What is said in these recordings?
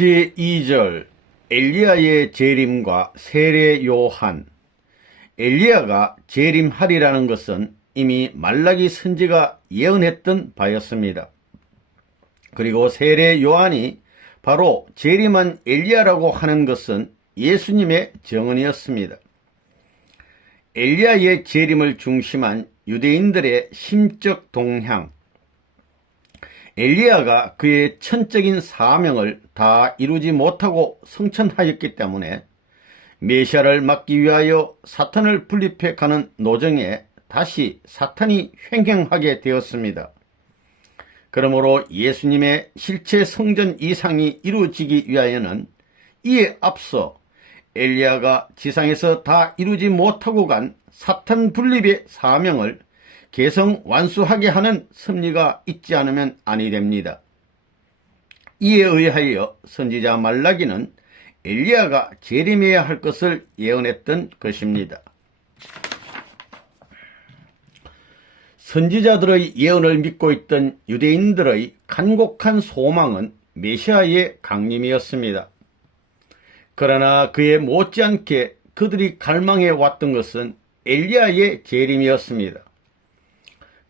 제2절 엘리야의 재림과 세례 요한. 엘리야가 재림하리라는 것은 이미 말라기 선지가 예언했던 바였습니다. 그리고 세례 요한이 바로 재림한 엘리야라고 하는 것은 예수님의 증언이었습니다. 엘리야의 재림을 중심한 유대인들의 심적 동향, 엘리야가 그의 천적인 사명을 다 이루지 못하고 성천하였기 때문에 메시아를 막기 위하여 사탄을 분립해 가는 노정에 다시 사탄이 횡행하게 되었습니다. 그러므로 예수님의 실체 성전 이상이 이루어지기 위하여는 이에 앞서 엘리야가 지상에서 다 이루지 못하고 간 사탄 분립의 사명을 개성 완수하게 하는 섭리가 있지 않으면 아니 됩니다. 이에 의하여 선지자 말라기는 엘리야가 재림해야 할 것을 예언했던 것입니다. 선지자들의 예언을 믿고 있던 유대인들의 간곡한 소망은 메시아의 강림이었습니다. 그러나 그에 못지않게 그들이 갈망해 왔던 것은 엘리야의 재림이었습니다.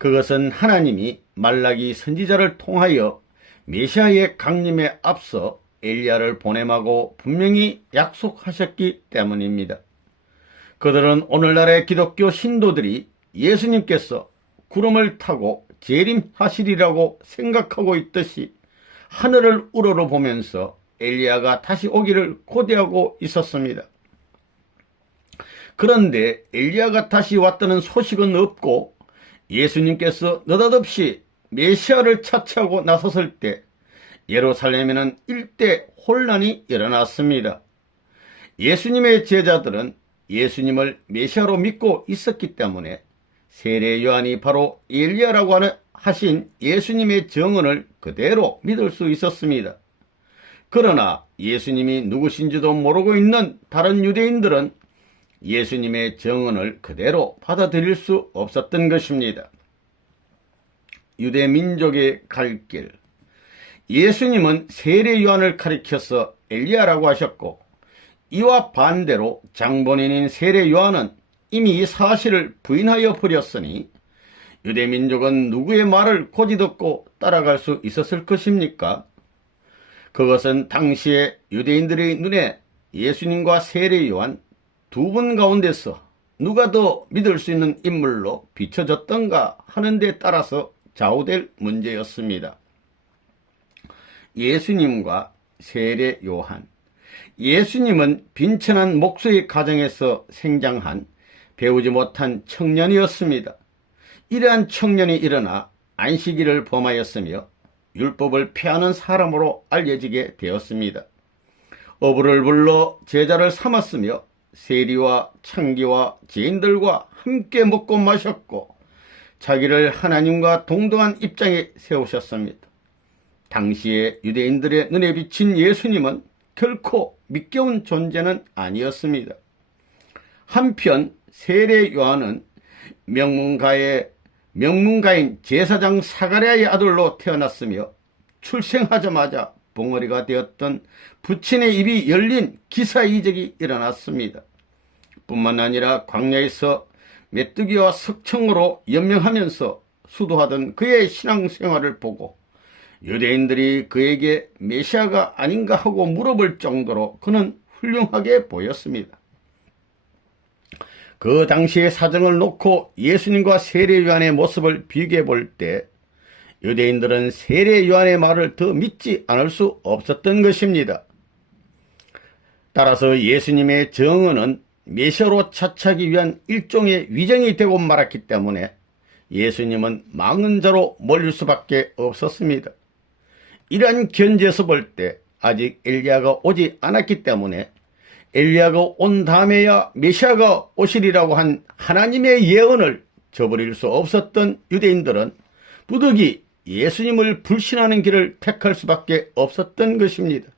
그것은 하나님이 말라기 선지자를 통하여 메시아의 강림에 앞서 엘리야를 보내마고 분명히 약속하셨기 때문입니다. 그들은 오늘날의 기독교 신도들이 예수님께서 구름을 타고 재림하시리라고 생각하고 있듯이 하늘을 우러러보면서 엘리야가 다시 오기를 고대하고 있었습니다. 그런데 엘리야가 다시 왔다는 소식은 없고 예수님께서 느닷없이 메시아를 차치하고 나섰을 때 예루살렘에는 일대 혼란이 일어났습니다. 예수님의 제자들은 예수님을 메시아로 믿고 있었기 때문에 세례 요한이 바로 엘리야라고 하신 예수님의 증언을 그대로 믿을 수 있었습니다. 그러나 예수님이 누구신지도 모르고 있는 다른 유대인들은 예수님의 증언을 그대로 받아들일 수 없었던 것입니다. 유대 민족의 갈 길. 예수님은 세례 요한을 가리켜서 엘리야라고 하셨고, 이와 반대로 장본인인 세례 요한은 이미 이 사실을 부인하여 버렸으니 유대 민족은 누구의 말을 고지 듣고 따라갈 수 있었을 것입니까? 그것은 당시에 유대인들의 눈에 예수님과 세례 요한 두 분 가운데서 누가 더 믿을 수 있는 인물로 비춰졌던가 하는 데 따라서 좌우될 문제였습니다. 예수님과 세례 요한. 예수님은 빈천한 목수의 가정에서 생장한 배우지 못한 청년이었습니다. 이러한 청년이 일어나 안식일을 범하였으며 율법을 폐하는 사람으로 알려지게 되었습니다. 어부를 불러 제자를 삼았으며 세리와 창기와 죄인들과 함께 먹고 마셨고 자기를 하나님과 동등한 입장에 세우셨습니다. 당시에 유대인들의 눈에 비친 예수님은 결코 믿겨운 존재는 아니었습니다. 한편 세례 요한은 명문가인 제사장 사가랴의 아들로 태어났으며 출생하자마자 봉어리가 되었던 부친의 입이 열린 기사이적이 일어났습니다. 뿐만 아니라 광야에서 메뚜기와 석청으로 연명하면서 수도하던 그의 신앙생활을 보고 유대인들이 그에게 메시아가 아닌가 하고 물어볼 정도로 그는 훌륭하게 보였습니다. 그 당시의 사정을 놓고 예수님과 세례 요한의 모습을 비교해 볼 때 유대인들은 세례 요한의 말을 더 믿지 않을 수 없었던 것입니다. 따라서 예수님의 증언은 메시아로 차치하기 위한 일종의 위정이 되고 말았기 때문에 예수님은 망은 자로 몰릴 수밖에 없었습니다. 이러한 견지에서 볼 때 아직 엘리야가 오지 않았기 때문에 엘리야가 온 다음에야 메시아가 오시리라고 한 하나님의 예언을 저버릴 수 없었던 유대인들은 부득이 예수님을 불신하는 길을 택할 수밖에 없었던 것입니다.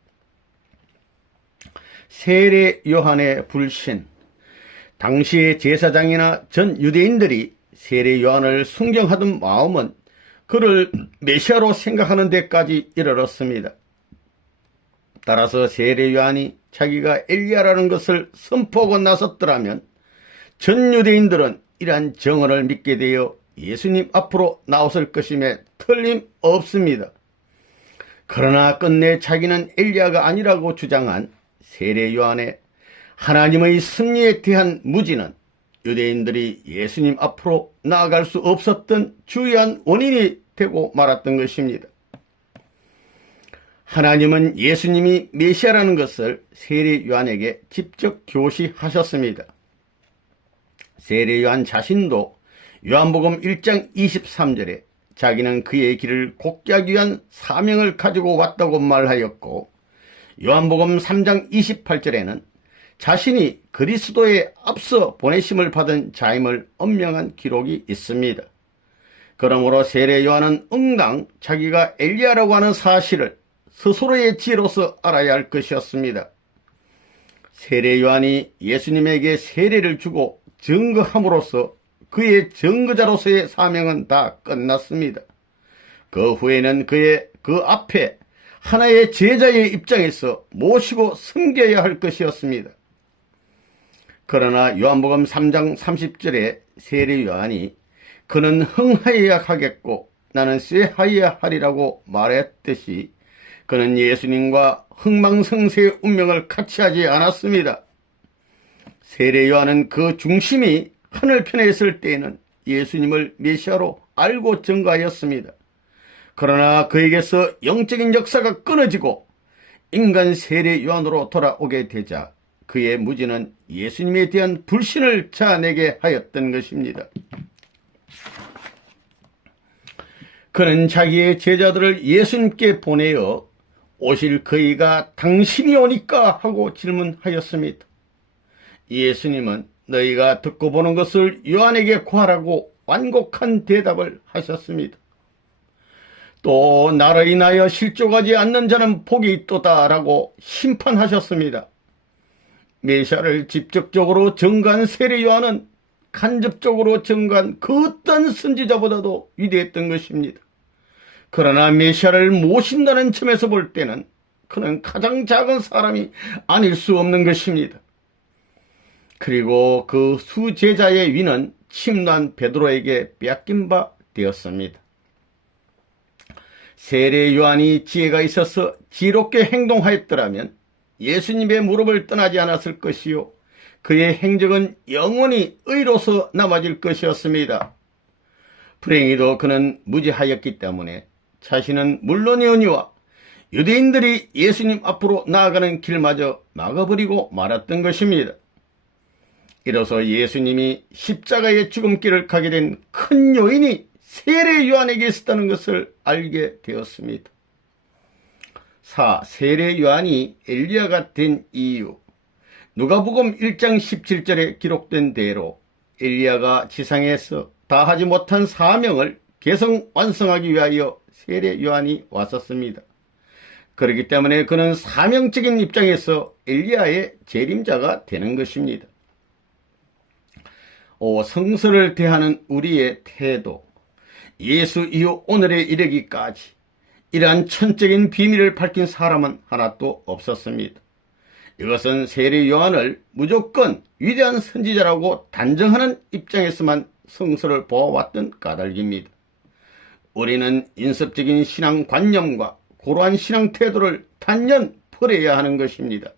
세례 요한의 불신. 당시의 제사장이나 전 유대인들이 세례 요한을 순경하던 마음은 그를 메시아로 생각하는 데까지 이르렀습니다. 따라서 세례 요한이 자기가 엘리야라는 것을 선포하고 나섰더라면 전 유대인들은 이러한 정언을 믿게 되어 예수님 앞으로 나왔을 것임에 틀림없습니다. 그러나 끝내 자기는 엘리야가 아니라고 주장한 세례 요한의 하나님의 섭리에 대한 무지는 유대인들이 예수님 앞으로 나아갈 수 없었던 주요한 원인이 되고 말았던 것입니다. 하나님은 예수님이 메시아라는 것을 세례 요한에게 직접 교시하셨습니다. 세례 요한 자신도 요한복음 1장 23절에 자기는 그의 길을 곱게 하기 위한 사명을 가지고 왔다고 말하였고, 요한복음 3장 28절에는 자신이 그리스도에 앞서 보내심을 받은 자임을 엄명한 기록이 있습니다. 그러므로 세례 요한은 응당 자기가 엘리야라고 하는 사실을 스스로의 지혜로서 알아야 할 것이었습니다. 세례 요한이 예수님에게 세례를 주고 증거함으로써 그의 증거자로서의 사명은 다 끝났습니다. 그 후에는 그의 그 앞에 하나의 제자의 입장에서 모시고 섬겨야 할 것이었습니다. 그러나 요한복음 3장 30절에 세례 요한이 그는 흥하여야 하겠고 나는 쇠하여야 하리라고 말했듯이 그는 예수님과 흥망성쇠의 운명을 같이 하지 않았습니다. 세례 요한은 그 중심이 하늘편에 있을 때에는 예수님을 메시아로 알고 증거하였습니다. 그러나 그에게서 영적인 역사가 끊어지고 인간 세례 요한으로 돌아오게 되자 그의 무지는 예수님에 대한 불신을 자아내게 하였던 것입니다. 그는 자기의 제자들을 예수님께 보내어 오실 그이가 당신이 오니까 하고 질문하였습니다. 예수님은 너희가 듣고 보는 것을 요한에게 구하라고 완곡한 대답을 하셨습니다. 또 나로 인하여 실족하지 않는 자는 복이 있도다 라고 심판하셨습니다. 메시아를 직접적으로 증거한 세례 요한은 간접적으로 증거한 그 어떤 선지자보다도 위대했던 것입니다. 그러나 메시아를 모신다는 점에서 볼 때는 그는 가장 작은 사람이 아닐 수 없는 것입니다. 그리고 그 수제자의 위는 침노한 베드로에게 빼앗긴 바 되었습니다. 세례 요한이 지혜가 있어서 지혜롭게 행동하였더라면 예수님의 무릎을 떠나지 않았을 것이요 그의 행적은 영원히 의로서 남아질 것이었습니다. 불행히도 그는 무지하였기 때문에 자신은 물론이오니와 유대인들이 예수님 앞으로 나아가는 길마저 막아버리고 말았던 것입니다. 이로써 예수님이 십자가의 죽음길을 가게 된 큰 요인이 세례 요한에게 있었다는 것을 알게 되었습니다. 4. 세례 요한이 엘리야가 된 이유. 누가복음 1장 17절에 기록된 대로 엘리야가 지상에서 다하지 못한 사명을 개성 완성하기 위하여 세례 요한이 왔었습니다. 그렇기 때문에 그는 사명적인 입장에서 엘리야의 재림자가 되는 것입니다. 5. 성서를 대하는 우리의 태도. 예수 이후 오늘에 이르기까지 이러한 천적인 비밀을 밝힌 사람은 하나도 없었습니다. 이것은 세례 요한을 무조건 위대한 선지자라고 단정하는 입장에서만 성서를 보아왔던 까닭입니다. 우리는 인습적인 신앙관념과 고루한 신앙 태도를 단연 버려야 하는 것입니다.